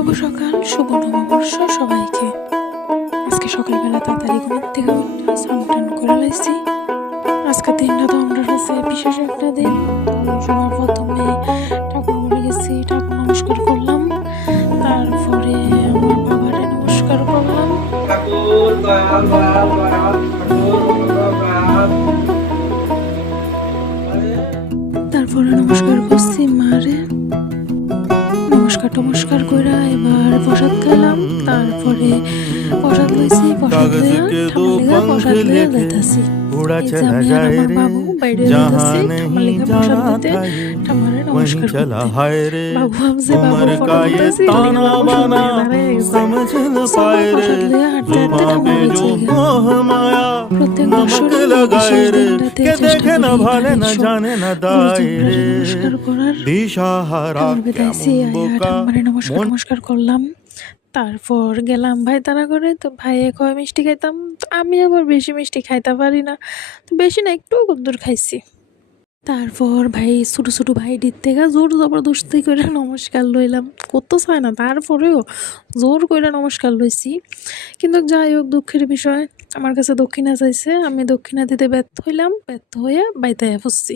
শুভ সকাল, শুভ নববর্ষ সবাইকে। আজকে সকালবেলা তাড়াতাড়ি ঘুম থেকে উঠে স্নান টান করে লাইছি। আজকের দিনটা তো আমরা কাছে বিশেষ একটা দিন। তো সবার প্রথমে ঠাকুর ঘরে গেছি, ঠাকুর নমস্কার করলাম। তারপরে আমার বাবারে নমস্কার করলাম। ঠাকুর দয়াল দয়াল দয়াল ঠাকুর দয়াল। তারপরে নমস্কার করছি মারে। নমস্কার কইরা এবার প্রসাদ খাইলাম। তারপরে প্রসাদ লইছি, প্রসাদ লইয়া ঠাকুর প্রসাদ লইয়া যাইতাছি। এই যে আমি আর আমার বাবু বাইরে যাইতাছি ঠাকুর লিগা প্রসাদ দিতে। ঠাকুরে নমস্কার করতে। বাবু ভাবছে বাবু ফটো তুলতেছি, এদিকে বাবু সামনে দাঁড়ায় গেছে। প্রসাদ লইয়া হাঁটতে হাঁটতে ঠাকুর গেছে। প্রত্যেক বছরই এই বিশেষ দিনটাতে চেষ্টা করি নমস্কার করার। ঠাকুর বিদাইছি, ঠাকুরে নমস্কার করলাম। তারপর গেলাম ভাই তারা করে। তো ভাইয়ে কয় মিষ্টি খাইতাম, তো আমি আবার বেশি মিষ্টি খাইতে পারি না, তো বেশি না একটু কদ্দুর খাইছি। তারপর ভাই ছোট ভাইটির থেকে জোর জবরদস্তি করে নমস্কার লইলাম। করতে চায় না, তারপরেও জোর করে নমস্কার লইছি। কিন্তু যাই হোক, দুঃখের বিষয় আমার কাছে দক্ষিণা চাইছে, আমি দক্ষিণা দিতে ব্যর্থ হইলাম, ব্যর্থ হয়ে বাইতায় পড়ছি।